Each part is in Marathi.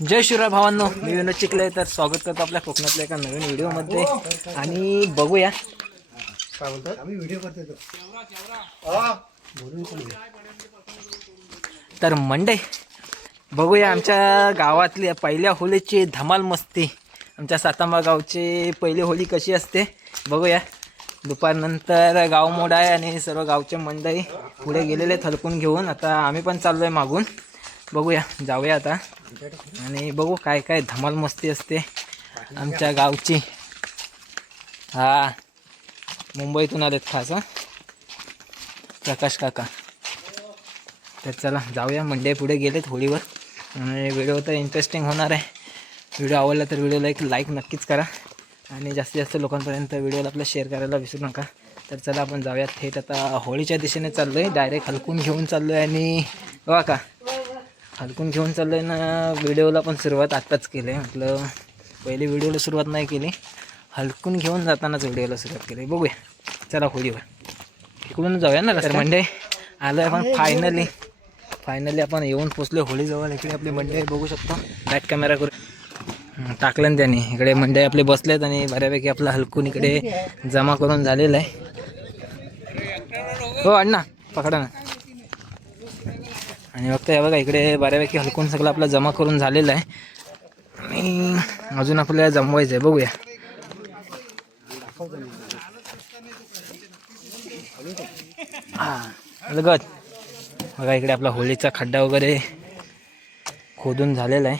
जय शिवराय भावांनो, मी विनोद चिखले. तर स्वागत करतो आपल्या कोकणातल्या एका नवीन व्हिडिओमध्ये. आणि बघूया काय बोलतात आम्ही व्हिडिओ करतो तर मंडे बघूया आमच्या गावातली पहिल्या होळीची धमाल मस्ती. आमच्या सातांबा गावची पहिली होळी कशी असते बघूया. दुपारनंतर गाव मोड आहे आणि सर्व गावचे मंडळी पुढे गेलेले थलकून घेऊन. आता आम्ही पण चाललो आहे मागून. बघूया, जाऊया आता आणि बघू काय काय धमाल मस्ती असते आमच्या गावची. हा, मुंबईतून आलेत खास प्रकाश काका. तर चला जाऊया. मंडे पुढे गेलेत होळीवर आणि व्हिडिओ तर इंटरेस्टिंग होणार आहे. व्हिडिओ आवडला तर व्हिडिओला एक लाईक नक्कीच करा आणि जास्तीत जास्त लोकांपर्यंत व्हिडिओला आपला शेअर करायला विसरू नका. तर चला आपण जाऊया थेट. आता होळीच्या दिशेने चाललो आहे, डायरेक्ट हलकून घेऊन चाललो आहे. आणि बघा का हलकून घेऊन चाललो आहे ना. व्हिडिओला पण सुरुवात आत्ताच केली आहे. म्हटलं पहिले व्हिडिओला सुरुवात नाही केली, हलकून घेऊन जातानाच व्हिडिओला सुरुवात केली. बघूया चला होळीवर इकडून जाऊया ना. तर मंडे आलो आहे आपण फायनली आपण येऊन पोचलो होळीजवळ. इकडे आपले मंडई बघू शकतो. बॅक कॅमेरा करून टाकलं त्यांनी. इकडे मंडई आपले बसलेत आणि बऱ्यापैकी आपला हलकून इकडे जमा करून झालेला आहे. हो अण्णा पकडा ना. आणि बघता बघा इकडे बऱ्यापैकी हलकून सगळं आपलं जमा करून झालेलं आहे आणि अजून आपल्याला जमवायचं आहे. बघूया हां लगत. बघा इकडे आपला होळीचा खड्डा वगैरे खोदून झालेला आहे.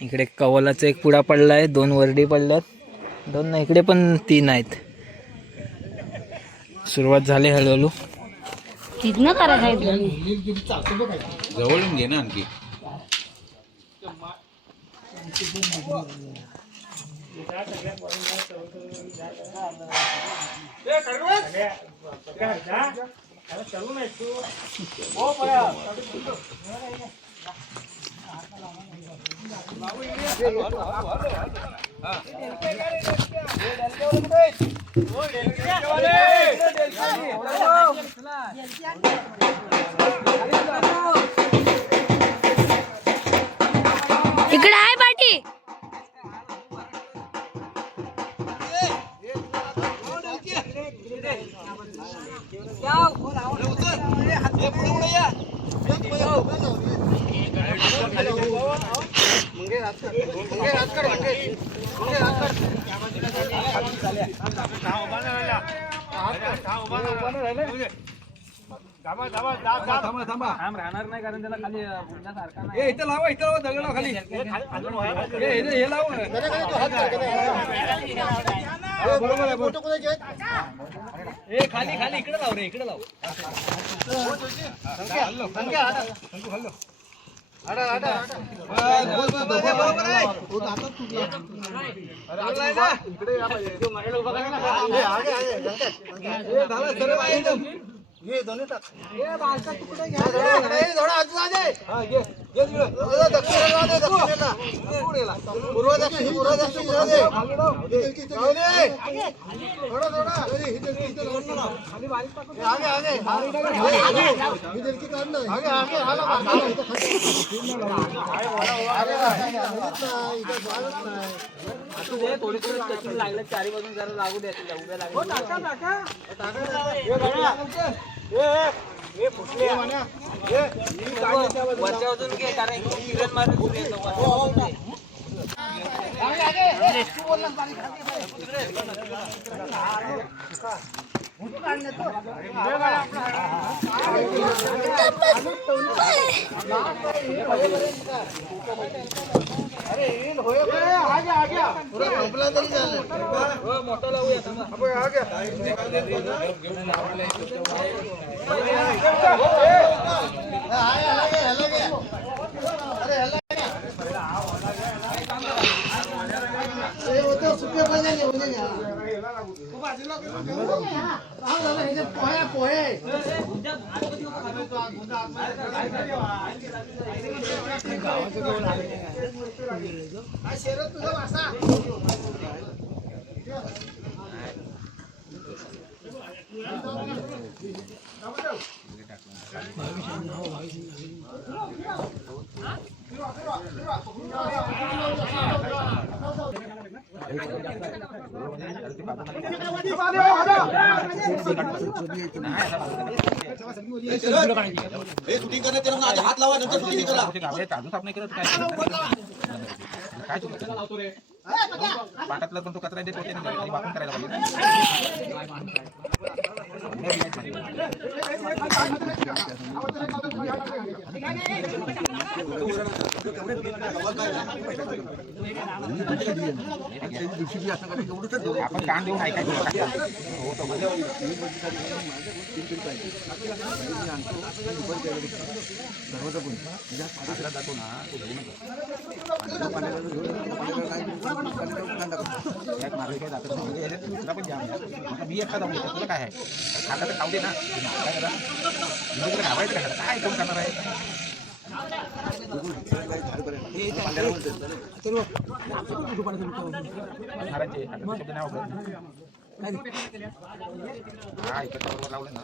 इकडे कवलाचा एक पुडा पडला आहे, 2 वरडी पडल्यात, 2 ना इकडे पण 3 आहेत. सुरुवात झाली हळूहळू. जवळून घे ना आणखी. इकडे आहे पाठी. राहणार नाही कारण त्याला खाली इथं लावा, इथं लावा, दगड लावा खाली. हे लाव. बरोबर आहे. खाली खाली इकडे लाव रे, इकडे लाव. ये दोन्ही टाक. ये बालका तुकडे घ्या. थोडा आजूला दे. हां घे. घे तिकडे. दक्षिणेला दे, दक्षिणेला. पूर्वेला. पूर्व दक्षिण दे. दे. थोडा थोडा. इथे लावून ना. खाली बारीक टाकून. आगे आगे. ही दिलकी काढ ना. आगे आगे हाला. इथे खाली. इथे जागच नाही. आता दे थोडी टचिंग लागलं. चारी बाजून जरा लागू द्या. उभ्या लागू. टाका टाका. टाका. ये फुटले मान्या. ये वरच्या अजून घे कारण किरण मारून मोठा लावूया. शूटिंग करण्यात त्याला आधी हात लावा नंतर शूटिंग करा. पाटातला पण तो कचरा देत होते ना, वापरून करायला पाहिजे. आपण कान देऊन ऐकायचं. जातो ना मी एकटा जाऊन येतो. तुला काय आहे खाता तर खाऊ दे ना. काय करा घावायचं काय कोण करणार आहे. हा इकडे लावलं ना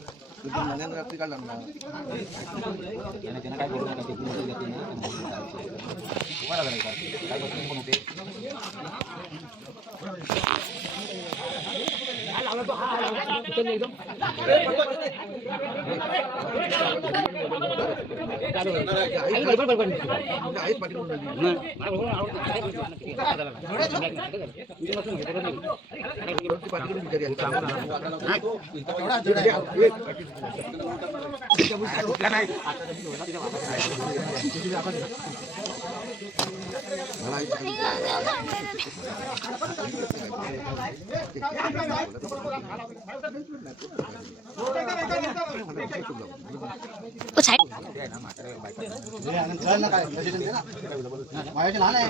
त्यानं काय बोलू नका. तुम्हाला काय बसून पण होते. माझ्याचे लहान आहे.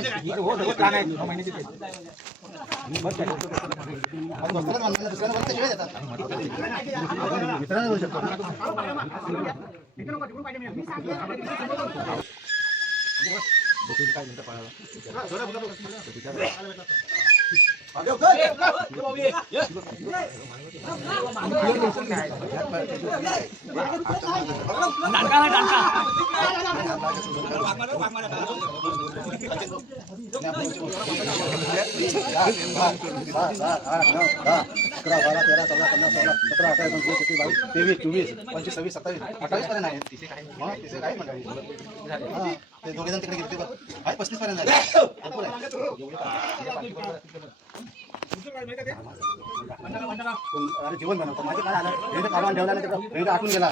मित्रांना देऊ शकतो. ते दोघे जण तिकडे गेले 35 पर्यंत अरे जेवण बनवतो माझे काय आलं काढून ठेवला तिकडे आठून गेला.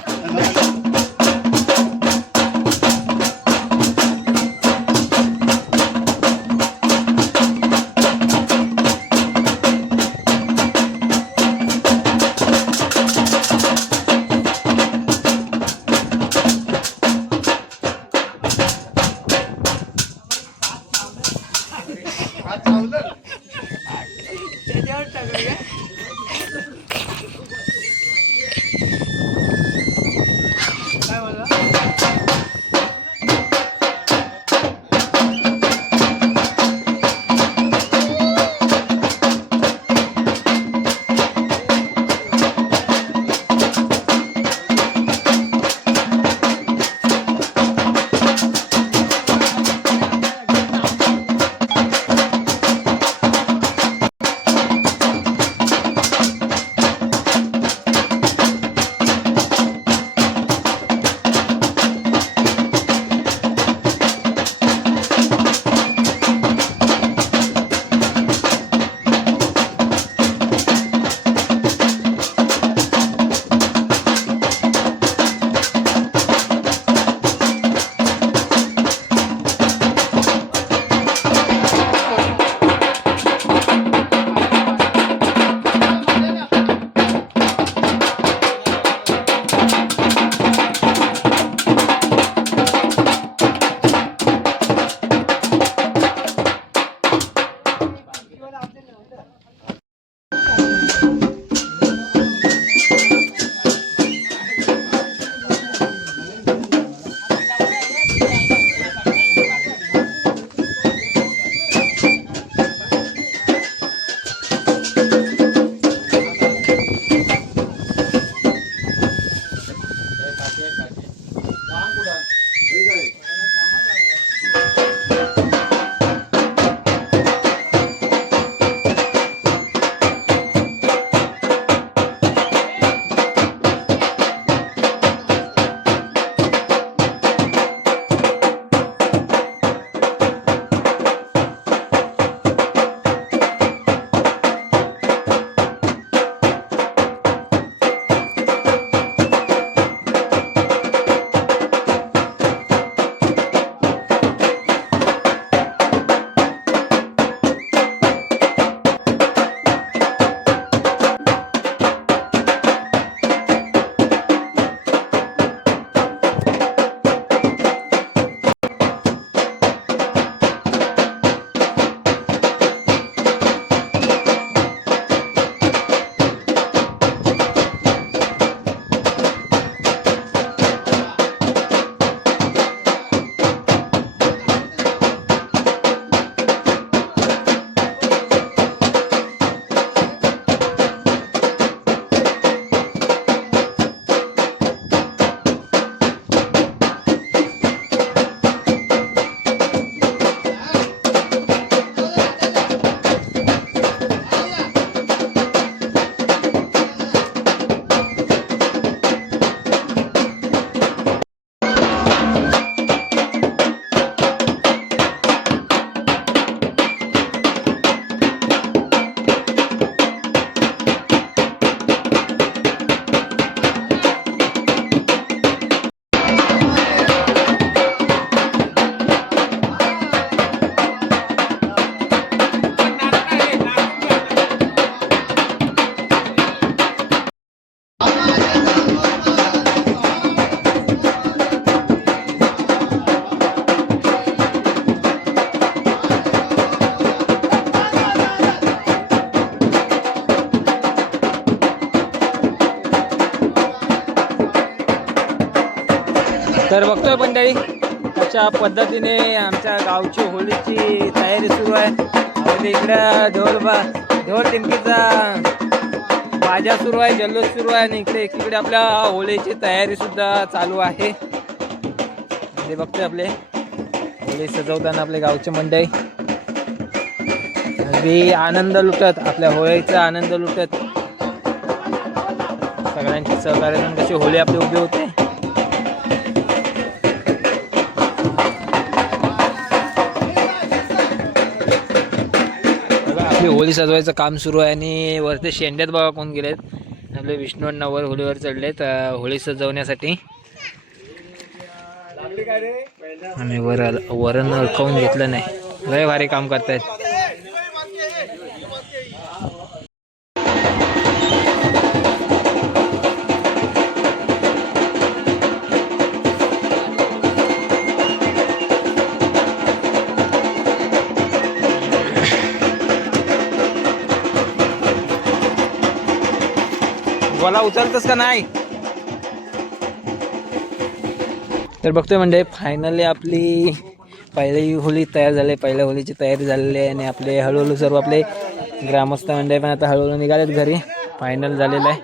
तर बघतोय मंडळी अशा पद्धतीने आमच्या गावची होळीची तयारी सुरू आहे. आणि इकडे ढोल टिमकीचा बाजा सुरू आहे, जल्लोष सुरू आहे आणि इकडे एकीकडे आपल्या होळीची तयारी सुद्धा चालू आहे. ते बघतोय आपले होळी सजवताना आपले गावचे मंडळी अगदी आनंद लुटत, आपल्या होळीचा आनंद लुटत सगळ्यांची सहकार्यातून कशी होळी आपली उभी होते. आपली होळी सजवायचं काम सुरू आहे आणि वरती शेंड्यात बघा कोण गेलेत. आपले विष्णू अण्णा वर होळीवर चढलेत होळी सजवण्यासाठी. आम्ही वरण अडकवून घेतलं नाही. लय भारी काम करतायत. गोला उचलतस का नाही. तर बघतोय म्हणजे फायनली आपली पहिली होळी तयार झाली. पहिल्या होळीची तयारी झालेली आहे आणि आपले हळूहळू सर्व आपले ग्रामस्थ मंडळी पण आता हळूहळू निघालेत घरी. फायनल झालेलं आहे.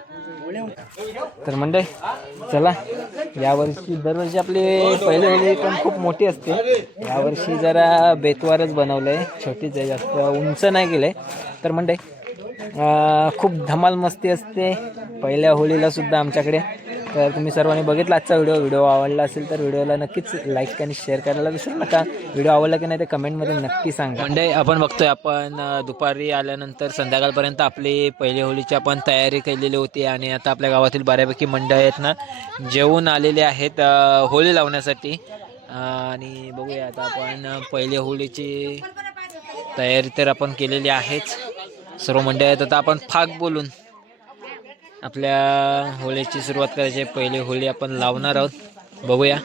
तर मंडळी चला, यावर्षी दरवर्षी आपली पहिली होळी पण खूप मोठी असते. यावर्षी जरा बेतवारच बनवलं आहे, छोटीच आहे, जास्त उंच नाही केलं आहे. तर मंडळी खूप धमाल मस्ती असते पहिल्या होळीला सुद्धा आमच्याकडे. तर तुम्ही सर्वांनी बघितला आजचा व्हिडिओ आवडला असेल तर व्हिडिओला नक्कीच लाईक आणि शेअर करायला विसरू नका. व्हिडिओ आवडला की नाही ते कमेंटमध्ये नक्की सांगा. मंडळी आपण बघतोय आपण दुपारी आल्यानंतर संध्याकाळपर्यंत आपली पहिली होळीची आपण तयारी केलेली होती आणि आता आपल्या गावातील बऱ्यापैकी मंडळी आहेत ना जेवून आलेले आहेत होळी लावण्यासाठी. आणि बघूया आता आपण पहिली होळीची तयारी तर आपण केलेली आहेच. सर्व मंडळी आहेत. आता आपण फाग बोलून आपल्या होळीची सुरुवात करायची. पहिली होळी आपण लावणार आहोत. बघूया.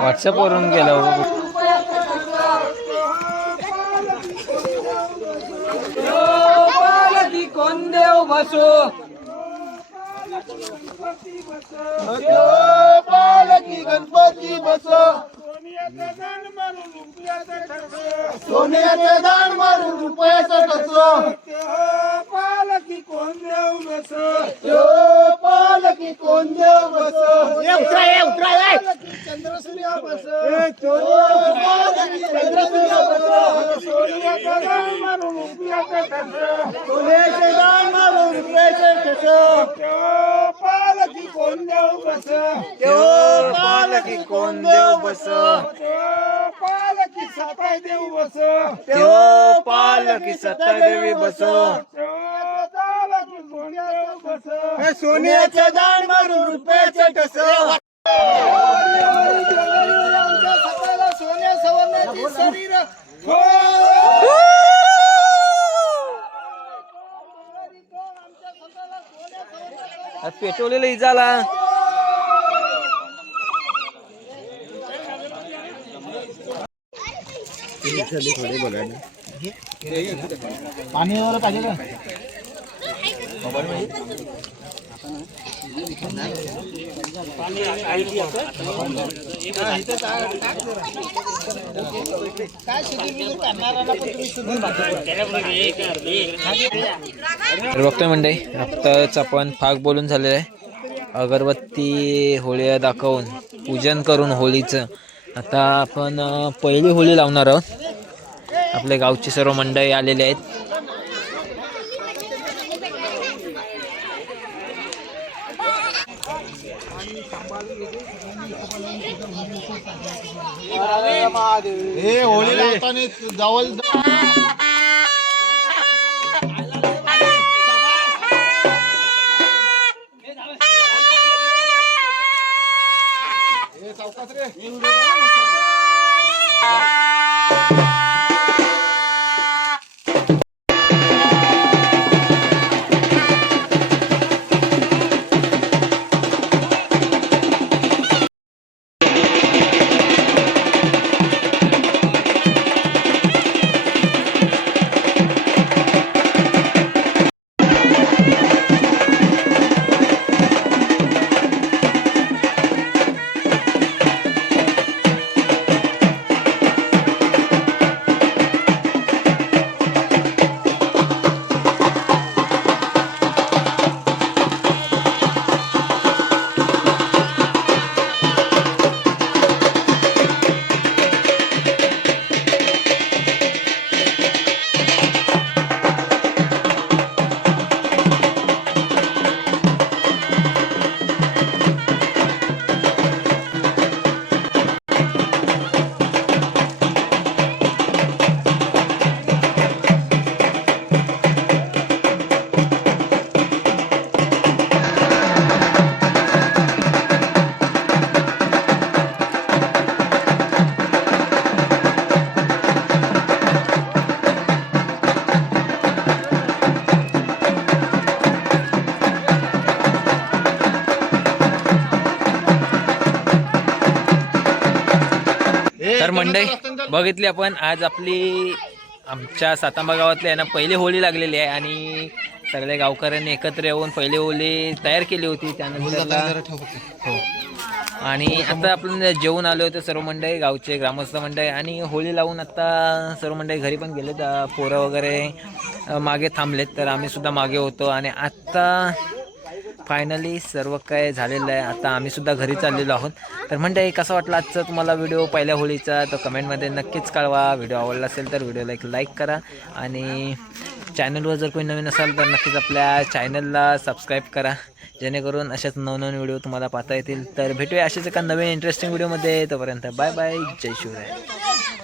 व्हॉट्सअप वरून गेला. कोण देव बसो पालकी गणपती बसो सोन्याचे दान मारून रुपयाचं कसो पालकी कोण देव बसो पालकी कोण देव बसो चंद्रसूर्या बसो पालकी चंद्रसूर्या बसो सोन्याचे दान मारून रुपयाचं कसो सोन्याचे दान मारून रुपयाचं कसो पालकी कोण देव बसो पालकी कोण देव बसो पालकी सताय देव बसो पालकी सताय देवी बसो सोन्याचं दान मारून रुपयाचं कसं सोन्या सवरण्याची शरीर पेटवलेलं इजाला पाणी पाहिजे का बघतोय मंडळी आत्ताच आपण फाग बोलून झालेलं आहे. अगरबत्ती होळी दाखवून पूजन करून होळीचं आता आपण पहिली होळी लावणार आहोत. आपले गावची सर्व मंडळी आलेले आहेत. हे होळी लावताना जवळ तर मंडई बघितली आपण आज आपली आमच्या सातांबा गावातली आहे ना पहिली होळी लागलेली आहे आणि सगळ्या गावकऱ्यांनी एकत्र येऊन पहिली होळी तयार केली होती. त्यानंतर हो आणि आता आपण जेवून आलो होतो सर्व मंडळी गावचे ग्रामस्थ मंडळी आणि होळी लावून आता सर्व मंडळी घरी पण गेलेत. पोरं वगैरे मागे थांबलेत तर आम्ही सुद्धा मागे होतो आणि आत्ता फायनली सर्व काय झालेलं आहे. आता आम्ही सुद्धा घरी चाललेलो आहोत. तर मंडळी कसा वाटला आजचा तुम्हाला व्हिडिओ पहिल्या होळीचा तर कमेंटमध्ये नक्कीच कळवा. व्हिडिओ आवडला असेल तर व्हिडिओला एक लाईक करा आणि चॅनलवर जर कोणी नवीन असाल तर नक्कीच आपल्या चॅनलला सबस्क्राईब करा जेणेकरून अशाच नवनवीन व्हिडिओ तुम्हाला पाहता येतील. तर भेटूया अशाच एका नवीन इंटरेस्टिंग व्हिडिओमध्ये. तोपर्यंत बाय बाय. जय शिवराय.